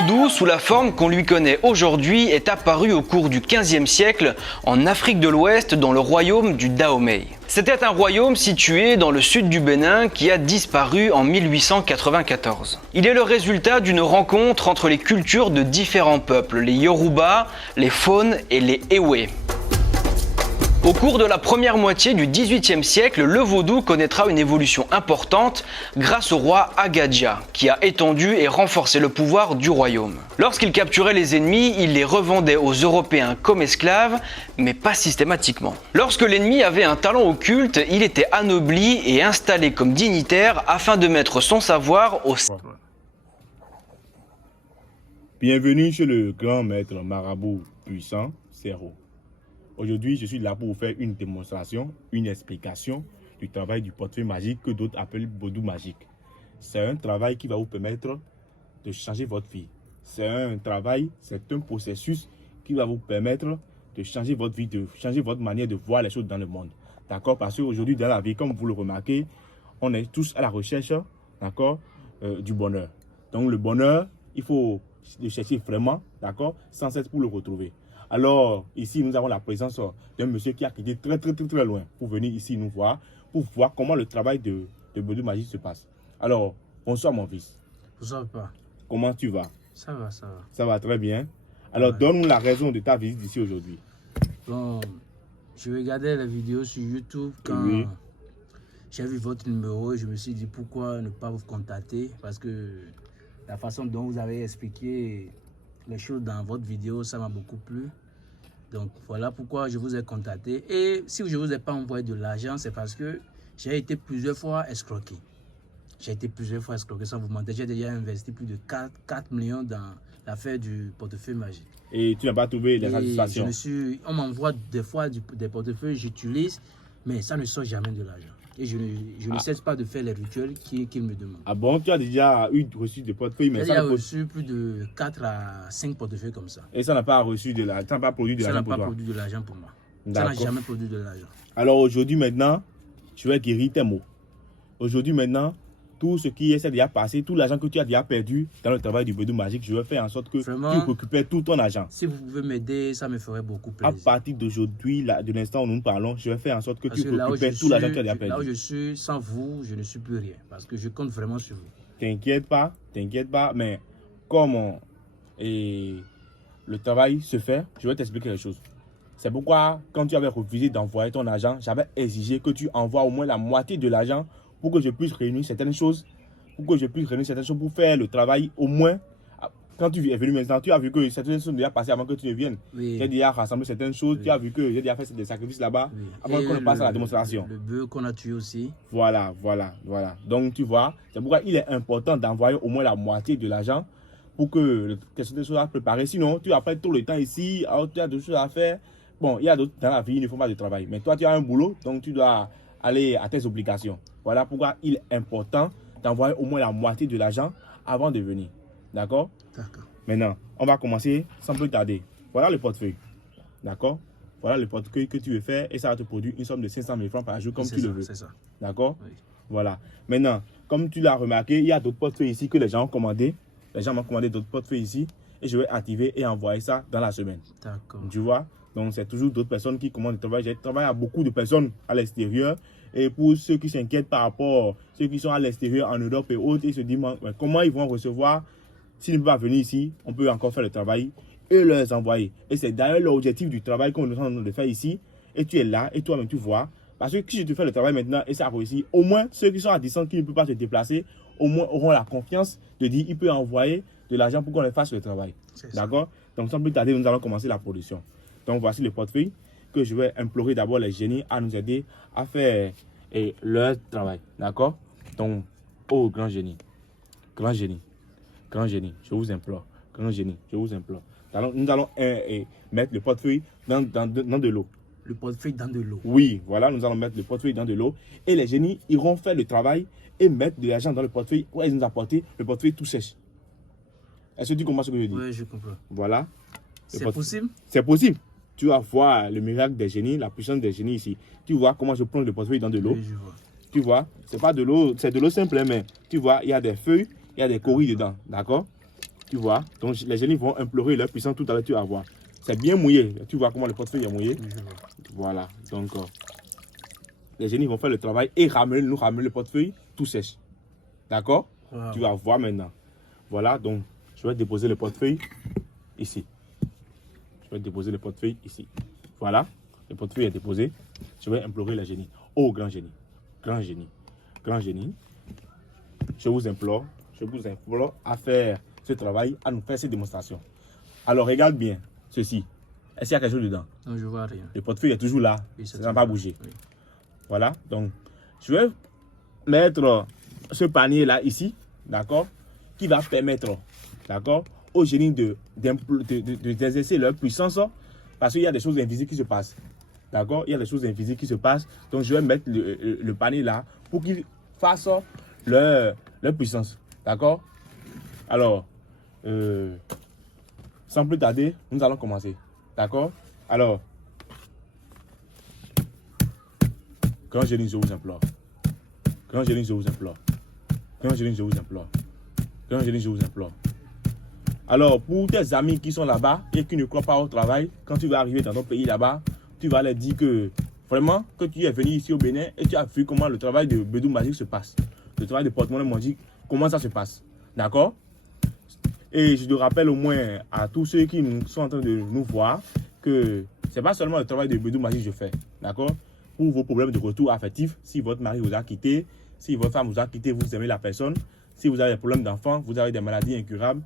vaudou, sous la forme qu'on lui connaît aujourd'hui, est apparu au cours du XVe siècle en Afrique de l'Ouest dans le royaume du Dahomey. C'était un royaume situé dans le sud du Bénin qui a disparu en 1894. Il est le résultat d'une rencontre entre les cultures de différents peuples, les Yoruba, les Fon et les Ewe. Au cours de la première moitié du XVIIIe siècle, le vaudou connaîtra une évolution importante grâce au roi Agadja, qui a étendu et renforcé le pouvoir du royaume. Lorsqu'il capturait les ennemis, il les revendait aux Européens comme esclaves, mais pas systématiquement. Lorsque l'ennemi avait un talent occulte, il était anobli et installé comme dignitaire afin de mettre son savoir au... Bienvenue chez le grand maître marabout puissant, Sero. Aujourd'hui, je suis là pour vous faire une démonstration, une explication du travail du portefeuille magique que d'autres appellent vaudou magique. C'est un travail qui va vous permettre de changer votre vie. C'est un travail, c'est un processus qui va vous permettre de changer votre vie, de changer votre manière de voir les choses dans le monde. D'accord? Parce qu'aujourd'hui, dans la vie, comme vous le remarquez, on est tous à la recherche, d'accord, du bonheur. Donc, le bonheur, il faut le chercher vraiment, d'accord, sans cesse pour le retrouver. Alors, ici, nous avons la présence d'un monsieur qui a quitté très loin pour venir ici nous voir, pour voir comment le travail de vaudou magique se passe. Alors, bonsoir mon fils. Bonsoir papa. Comment tu vas? Ça va, ça va. Ça va très bien. Alors, donne-nous la raison de ta visite ici aujourd'hui. Bon, je regardais la vidéo sur YouTube quand j'ai vu votre numéro et je me suis dit pourquoi ne pas vous contacter parce que la façon dont vous avez expliqué les choses dans votre vidéo, ça m'a beaucoup plu. Donc voilà pourquoi je vous ai contacté. Et si je ne vous ai pas envoyé de l'argent, c'est parce que j'ai été plusieurs fois escroqué. J'ai été plusieurs fois escroqué sans vous mentir. J'ai déjà investi plus de 4 millions dans l'affaire du portefeuille magique. Et tu n'as pas trouvé les satisfactions? On m'envoie des fois des portefeuilles, j'utilise, mais ça ne sort jamais de l'argent. Et je ne cesse pas de faire les rituels qu'il me demande. Ah bon, tu as déjà reçu des portefeuilles, mais j'ai déjà reçu plus de 4 à 5 portefeuilles comme ça. Et ça n'a pas reçu de l'argent, ça n'a pas produit de l'argent pour toi? Ça n'a pas produit de l'argent pour moi. Ça n'a jamais produit de l'argent. Alors aujourd'hui maintenant, je vais guérir tes maux. Aujourd'hui maintenant, tout ce qui s'est déjà passé, tout l'argent que tu as déjà perdu dans le travail du vaudou magique, je vais faire en sorte que vraiment, tu récupères tout ton argent. Si vous pouvez m'aider, ça me ferait beaucoup plaisir. À partir d'aujourd'hui, de l'instant où nous parlons, je vais faire en sorte que tu récupères tout l'argent que tu as déjà perdu. Là où je suis, sans vous, je ne suis plus rien. Parce que je compte vraiment sur vous. T'inquiète pas, mais comme le travail se fait, je vais t'expliquer les choses. C'est pourquoi, quand tu avais refusé d'envoyer ton argent, j'avais exigé que tu envoies au moins la moitié de l'argent pour que je puisse réunir certaines choses, pour faire le travail au moins. Quand tu es venu maintenant, tu as vu que certaines choses sont déjà passées avant que tu ne viennes. Oui. Tu as déjà rassemblé certaines choses, tu as vu que j'ai déjà fait des sacrifices là-bas avant qu'on ne passe à la démonstration. Le bœuf qu'on a tué aussi. Voilà. Donc tu vois, c'est pourquoi il est important d'envoyer au moins la moitié de l'argent pour que certaines choses à préparer. Sinon, tu vas perdre tout le temps ici, alors tu as d'autres choses à faire. Bon, il y a d'autres dans la vie, ils ne font pas de travail. Mais toi, tu as un boulot, donc tu dois aller à tes obligations. Voilà pourquoi il est important d'envoyer au moins la moitié de l'argent avant de venir. D'accord? D'accord. Maintenant, on va commencer sans plus tarder. Voilà le portefeuille. D'accord? Voilà le portefeuille que tu veux faire et ça va te produire une somme de 500 000 francs par jour comme tu le veux. C'est ça. D'accord? Oui. Voilà. Maintenant, comme tu l'as remarqué, il y a d'autres portefeuilles ici que les gens ont commandé. Les gens m'ont commandé d'autres portefeuilles ici et je vais activer et envoyer ça dans la semaine. D'accord. Tu vois? Donc, c'est toujours d'autres personnes qui commandent le travail. J'ai travaillé à beaucoup de personnes à l'extérieur. Et pour ceux qui s'inquiètent par rapport, ceux qui sont à l'extérieur, en Europe et autres, ils se disent comment ils vont recevoir. S'ils ne peuvent pas venir ici, on peut encore faire le travail et leur envoyer. Et c'est d'ailleurs l'objectif du travail qu'on est en train de faire ici. Et tu es là et toi-même tu vois. Parce que si je te fais le travail maintenant et ça réussit, au moins ceux qui sont à distance, qui ne peuvent pas se déplacer, au moins auront la confiance de dire qu'ils peuvent envoyer de l'argent pour qu'on les fasse le travail. D'accord? Donc sans plus tarder, nous allons commencer la production. Donc voici le portefeuille que je vais implorer d'abord les génies à nous aider à faire leur travail. D'accord? Donc, oh grand génie, je vous implore. Grand génie, je vous implore. Nous allons mettre le portefeuille dans de l'eau. Le portefeuille dans de l'eau. Oui, voilà, nous allons mettre le portefeuille dans de l'eau. Et les génies iront faire le travail et mettre de l'argent dans le portefeuille pour nous apporter le portefeuille tout sèche. Est-ce que tu comprends ce que je dis? Oui, je comprends. Voilà. C'est possible? C'est possible. Tu vas voir le miracle des génies, la puissance des génies ici. Tu vois comment je plonge le portefeuille dans de l'eau. Oui, je vois. Tu vois, c'est pas de l'eau, c'est de l'eau simple, mais tu vois, il y a des feuilles, il y a des coris dedans. D'accord? Tu vois? Donc les génies vont implorer leur puissance tout à l'heure, tu vas voir. C'est bien mouillé. Tu vois comment le portefeuille est mouillé? Voilà. Donc, les génies vont faire le travail et nous ramener le portefeuille tout sèche. D'accord? Wow. Tu vas voir maintenant. Voilà. Donc, je vais déposer le portefeuille ici. Je vais déposer le portefeuille ici. Voilà. Le portefeuille est déposé. Je vais implorer les génies. Oh, grand génie. Grand génie. Grand génie. Je vous implore à faire ce travail, à nous faire ces démonstrations. Alors, regarde bien ceci. Est-ce qu'il y a quelque chose dedans? Non, je vois rien. Le portefeuille est toujours là. Oui, ça n'a pas bougé. Oui. Voilà. Donc, je vais mettre ce panier-là ici, d'accord, qui va permettre, d'accord, aux génies d'exercer leur puissance, parce qu'il y a des choses invisibles qui se passent. D'accord? Il y a des choses invisibles qui se passent. Donc, je vais mettre le panier là pour qu'ils fassent leur puissance. D'accord? Alors, sans plus tarder, nous allons commencer. D'accord? Alors, grand génie, je vous implore. Grand génie, je vous implore. Grand génie, je vous implore. Grand génie, je vous implore. Alors, pour tes amis qui sont là-bas et qui ne croient pas au travail, quand tu vas arriver dans ton pays là-bas, tu vas leur dire que vraiment, que tu es venu ici au Bénin et tu as vu comment le travail de Bédou Magique se passe. Le travail de porte-monnaie magique, comment ça se passe. D'accord? Et je te rappelle au moins à tous ceux qui sont en train de nous voir que ce n'est pas seulement le travail de Bédou Magique que je fais. D'accord? Pour vos problèmes de retour affectif, si votre mari vous a quitté, si votre femme vous a quitté, vous aimez la personne, si vous avez des problèmes d'enfants, vous avez des maladies incurables,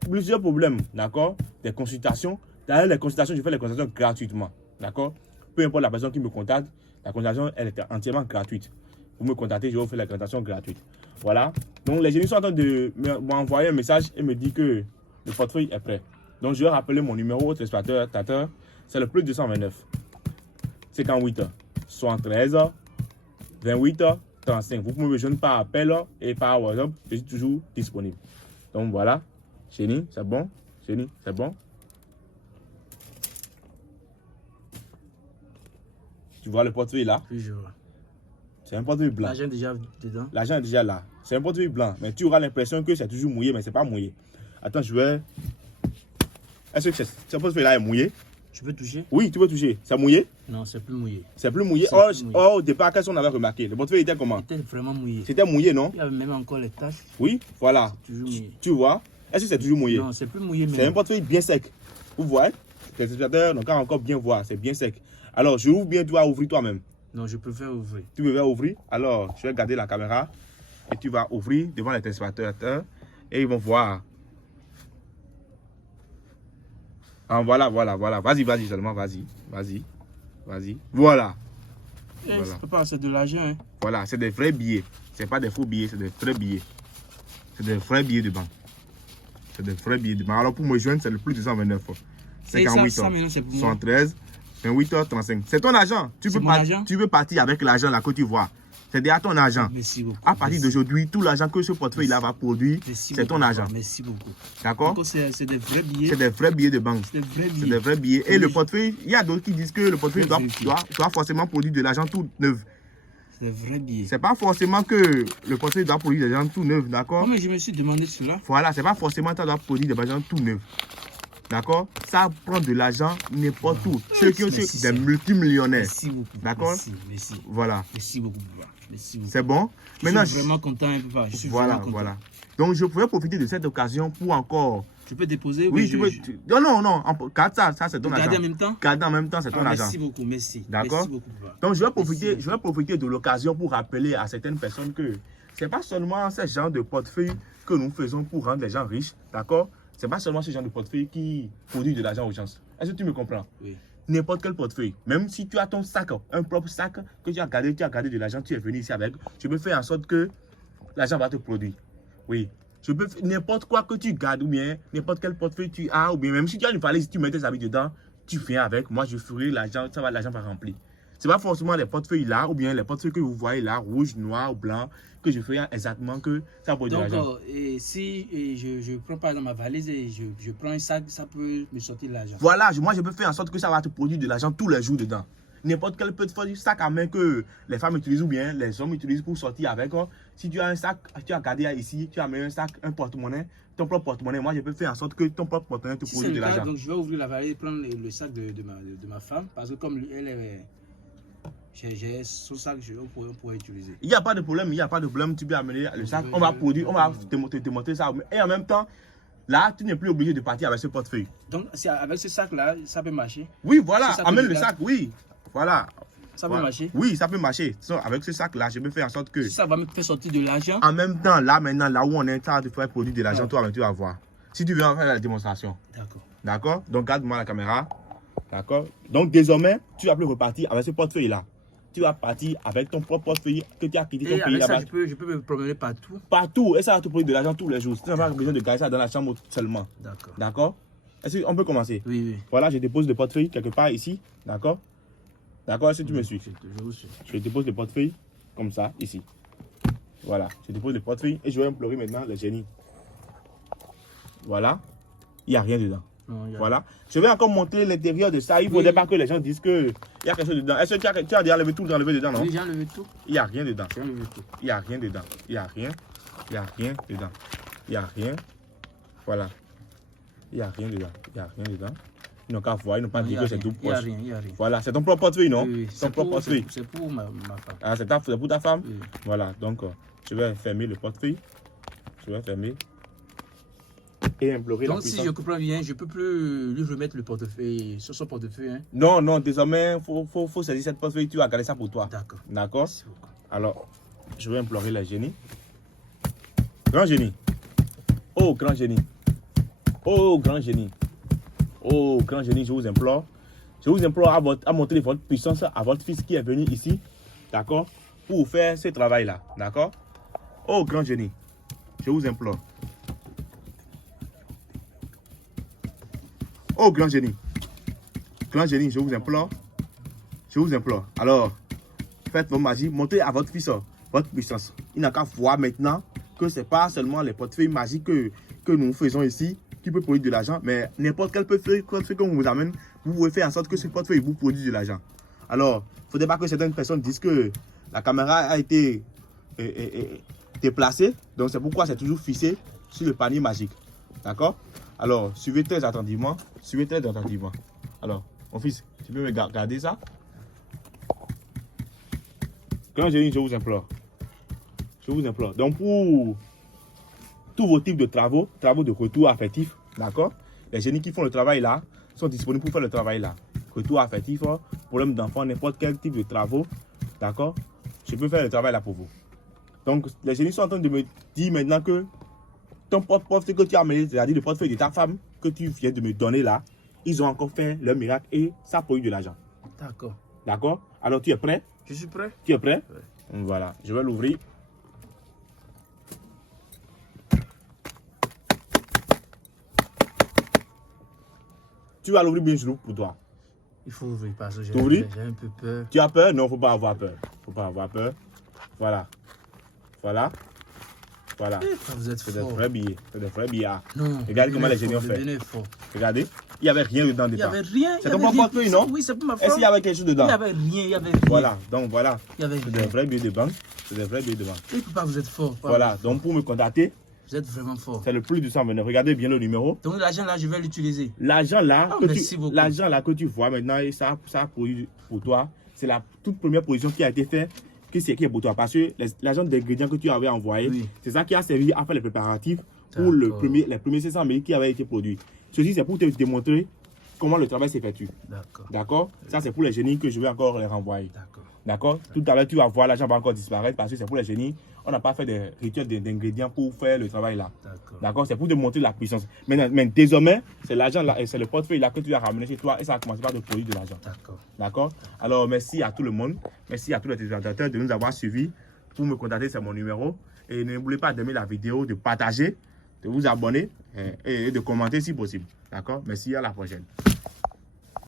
plusieurs problèmes, d'accord? Des consultations. D'ailleurs, les consultations, je fais les consultations gratuitement. D'accord? Peu importe la personne qui me contacte, la consultation, elle est entièrement gratuite. Vous me contactez, je vais vous faire la consultation gratuite. Voilà. Donc, les génies sont en train de m'envoyer un message et me dire que le portefeuille est prêt. Donc, je vais rappeler mon numéro au téléspectateur. C'est le plus 229 58 73 28 35. Vous pouvez me joindre par appel et par WhatsApp. Je suis toujours disponible. Donc, voilà. Génie, c'est bon? Génie, c'est bon? Tu vois le portefeuille là? Oui, je vois. C'est un portefeuille blanc. L'argent est déjà dedans? L'argent est déjà là. C'est un portefeuille blanc. Mais tu auras l'impression que c'est toujours mouillé, mais ce n'est pas mouillé. Attends, je vais... Est-ce que ce portefeuille-là est mouillé? Je peux toucher? Oui, tu peux toucher. C'est mouillé? Non, c'est plus mouillé. C'est plus mouillé? Au départ, qu'est-ce qu'on avait remarqué? Le portefeuille était comment? C'était vraiment mouillé. C'était mouillé, non? Il y avait même encore les taches. Oui, voilà. Toujours mouillé. Tu vois? Est-ce que c'est toujours mouillé? Non, c'est plus mouillé. C'est un portefeuille bien sec. Vous voyez? Les spectateurs n'ont qu'à encore bien voir. C'est bien sec. Alors, je ouvre bien, tu vas ouvrir toi-même. Non, je préfère ouvrir. Tu veux ouvrir? Alors, je vais garder la caméra et tu vas ouvrir devant les téléspectateurs et ils vont voir. Ah, voilà. Vas-y seulement, vas-y. Voilà. Papa, c'est de l'argent, hein? Voilà, c'est des vrais billets. C'est pas des faux billets, c'est des vrais billets. C'est des vrais billets de banque. C'est des vrais billets de banque. Alors, pour me joindre, c'est le plus de 129. 58 73 28 35. C'est ton argent. Tu peux partir avec l'argent là que tu vois. C'est déjà ton argent. Merci beaucoup. À partir d'aujourd'hui, tout l'argent que ce portefeuille-là va produire, c'est ton argent. Merci beaucoup. D'accord? C'est des vrais billets. C'est des vrais billets de banque. C'est des vrais billets. Et le portefeuille, il y a d'autres qui disent que le portefeuille doit forcément produire de l'argent tout neuf. C'est des vrais billets. C'est pas forcément que le portefeuille doit produire de l'argent tout neuf, d'accord? Comment je me suis demandé cela? Voilà, c'est pas forcément que ça doit produire de l'argent tout neuf. D'accord? Ça prend de l'argent n'importe où. Ceux qui ont des multimillionnaires. Merci beaucoup. D'accord? Merci. Voilà. Merci beaucoup. C'est bon? Maintenant, je suis vraiment content, papa. Voilà. Donc, je pouvais profiter de cette occasion pour encore... Tu peux déposer? Oui, tu peux. Non. Garde ça, c'est ton argent. Garder en même temps? Garder en même temps, c'est ton argent. Merci beaucoup, merci. D'accord? Donc, je vais profiter de l'occasion pour rappeler à certaines personnes que ce n'est pas seulement ce genre de portefeuille que nous faisons pour rendre les gens riches. D'accord? Ce n'est pas seulement ce genre de portefeuille qui produit de l'argent aux gens. Est-ce que tu me comprends? Oui. N'importe quel portefeuille, même si tu as ton sac, un propre sac que tu as gardé de l'argent, tu es venu ici avec, je peux faire en sorte que l'argent va te produire. Oui. Je peux faire n'importe quoi que tu gardes, ou bien n'importe quel portefeuille tu as, ou bien même si tu as une valise, si tu mets tes habits dedans, tu viens avec, moi je ferai l'argent, l'argent va remplir. Ce n'est pas forcément les portefeuilles là, ou bien les portefeuilles que vous voyez là, rouge, noir, blanc, que je ferai exactement que ça produit de l'argent. Donc, si je prends par exemple ma valise et je prends un sac, ça peut me sortir de l'argent. Voilà, moi je peux faire en sorte que ça va te produire de l'argent tous les jours dedans. n'importe quel petit sac à main que les femmes utilisent ou bien les hommes utilisent pour sortir avec. Si tu as un sac, tu as gardé ici, tu as mis un sac, un porte-monnaie, ton propre porte-monnaie. Moi, je peux faire en sorte que ton propre porte-monnaie te produise de l'argent. Donc, je vais ouvrir la valise et prendre le sac de ma femme parce que comme elle est... J'ai son sac que on pourrait utiliser. Il n'y a pas de problème, il n'y a pas de problème. Tu peux amener le sac, on va produire, on va te montrer ça. Et en même temps, là, tu n'es plus obligé de partir avec ce portefeuille. Donc, avec ce sac-là, ça peut marcher? Oui, voilà, amène le sac, oui. Voilà. Ça peut marcher? Oui, ça peut marcher. Avec ce sac-là, je peux faire en sorte que... Ça va me faire sortir de l'argent? En même temps, là, maintenant, là où on est en train de faire produire de l'argent, toi, tu vas voir. Si tu veux en faire la démonstration. D'accord. D'accord? Donc, garde-moi la caméra. D'accord? Donc, désormais, tu vas plus repartir avec ce portefeuille-là. Tu vas partir avec ton propre portefeuille que tu as quitté ton pays. Avec ça, je peux me promener partout. Partout. Et ça va te produire de l'argent tous les jours. Tu n'as pas besoin de garder ça dans la chambre seulement. D'accord. D'accord? Est-ce qu'on peut commencer? Oui, oui. Voilà, je dépose le portefeuille quelque part ici. D'accord? D'accord? Est-ce que tu me suis? Je vous suis. Je dépose le portefeuille comme ça, ici. Voilà. Je dépose le portefeuille et je vais implorer maintenant le génie. Voilà. Il n'y a rien dedans. Non, voilà. Je vais encore montrer l'intérieur de ça. Il ne faudrait pas que les gens disent qu'il y a quelque chose dedans. Est-ce que tu as déjà enlevé tout, enlevé dedans, non? Oui, j'ai enlevé tout. Il n'y a rien dedans. J'ai enlevé tout. Il n'y a rien dedans. Il n'y a rien. Il n'y a rien dedans. Il n'y a rien. Voilà. Il n'y a rien dedans. Il n'y a rien dedans. Ils n'ont qu'à voir. Ils n'ont pas dit que c'est tout proche. Il n'y a rien. Voilà. C'est ton propre portefeuille, non? Oui, ton propre portefeuille. C'est pour ma femme. Ah, c'est pour ta femme? Oui. Voilà. Donc, je vais fermer le portefeuille. Je vais fermer. Et implorer la donc, puissance. si je comprends bien, je ne peux plus lui remettre le portefeuille sur son portefeuille. Hein? Non, non, désormais, il faut saisir cette portefeuille. Tu vas garder ça pour toi. D'accord. D'accord? Alors, je vais implorer le génie. Grand génie. Oh, grand génie. Oh, grand génie. Oh, grand génie, je vous implore. Je vous implore à montrer votre puissance à votre fils qui est venu ici. D'accord? Pour faire ce travail-là. D'accord? Oh, grand génie. Je vous implore. Oh, grand génie. Grand génie, je vous implore. Je vous implore. Alors, faites vos magies. Montrez à votre fils votre puissance. Il n'a qu'à voir maintenant que ce n'est pas seulement les portefeuilles magiques que nous faisons ici qui peut produire de l'argent, mais n'importe quel portefeuille qu'on vous amène, vous pouvez faire en sorte que ce portefeuille vous produise de l'argent. Alors, il ne faudrait pas que certaines personnes disent que la caméra a été déplacée. Donc, c'est pourquoi c'est toujours fixé sur le panier magique. D'accord? Alors, suivez très attentivement. Suivez très attentivement. Alors, mon fils, tu peux me garder ça? Grand génie, je vous implore. Je vous implore. Donc, pour tous vos types de travaux de retour affectif, d'accord? Les génies qui font le travail là sont disponibles pour faire le travail là. Retour affectif, problème d'enfant, n'importe quel type de travaux, d'accord? Je peux faire le travail là pour vous. Donc, les génies sont en train de me dire maintenant que ton portefeuille que tu as amené, c'est-à-dire le portefeuille de ta femme que tu viens de me donner là, ils ont encore fait leur miracle et ça produit de l'argent. D'accord. D'accord? Alors, tu es prêt? Je suis prêt. Tu es prêt? Oui. Voilà, je vais l'ouvrir. Tu vas l'ouvrir bien sûr pour toi. Il faut ouvrir parce que j'ai un peu peur. Tu as peur? Non, il ne faut pas avoir peur. Il ne faut pas avoir peur. Voilà. Voilà. Voilà. Vous êtes C'est des fort. vrais billets. C'est des vrais billets. Non. Regardez comment les génies ont fait. Regardez. Il n'y avait rien dedans. Il n'y avait rien. C'est ton portefeuille, non? Oui, c'est pour ma femme. Est-ce qu'il y avait quelque chose dedans? Il n'y avait rien. Il y avait rien. Voilà. Donc voilà. Il y avait C'est des rien. vrais billets de banque. C'est des vrais billets de banque. Et papa, vous êtes fort. Voilà. Donc pour me contacter, vous êtes vraiment fort. c'est le plus de 129. Regardez bien le numéro. Donc l'argent là, je vais l'utiliser. L'argent là, merci que tu vois maintenant, et ça a produit pour toi, c'est la toute première position qui a été faite, qui est pour toi. Parce que l'argent d'ingrédients que tu avais envoyé, Oui. c'est ça qui a servi à faire les préparatifs pour les premiers 500 000 qui avaient été produits. Ceci, c'est pour te démontrer comment le travail s'effectue. D'accord. D'accord? Ça, c'est pour les génies que je vais encore les renvoyer. D'accord. D'accord? Tout à l'heure, tu vas voir, l'argent va encore disparaître parce que c'est pour les génies. On n'a pas fait des rituels d'ingrédients pour faire le travail là. D'accord. D'accord? C'est pour te montrer la puissance. Mais désormais, c'est l'argent là et c'est le portefeuille là que tu as ramené chez toi et ça a commencé par te produire de l'argent. D'accord. D'accord? Alors, merci à tout le monde. Merci à tous les téléspectateurs de nous avoir suivis. Pour me contacter, c'est mon numéro. Et n'oubliez pas d'aimer la vidéo, de partager, de vous abonner et de commenter si possible. D'accord? Merci, à la prochaine.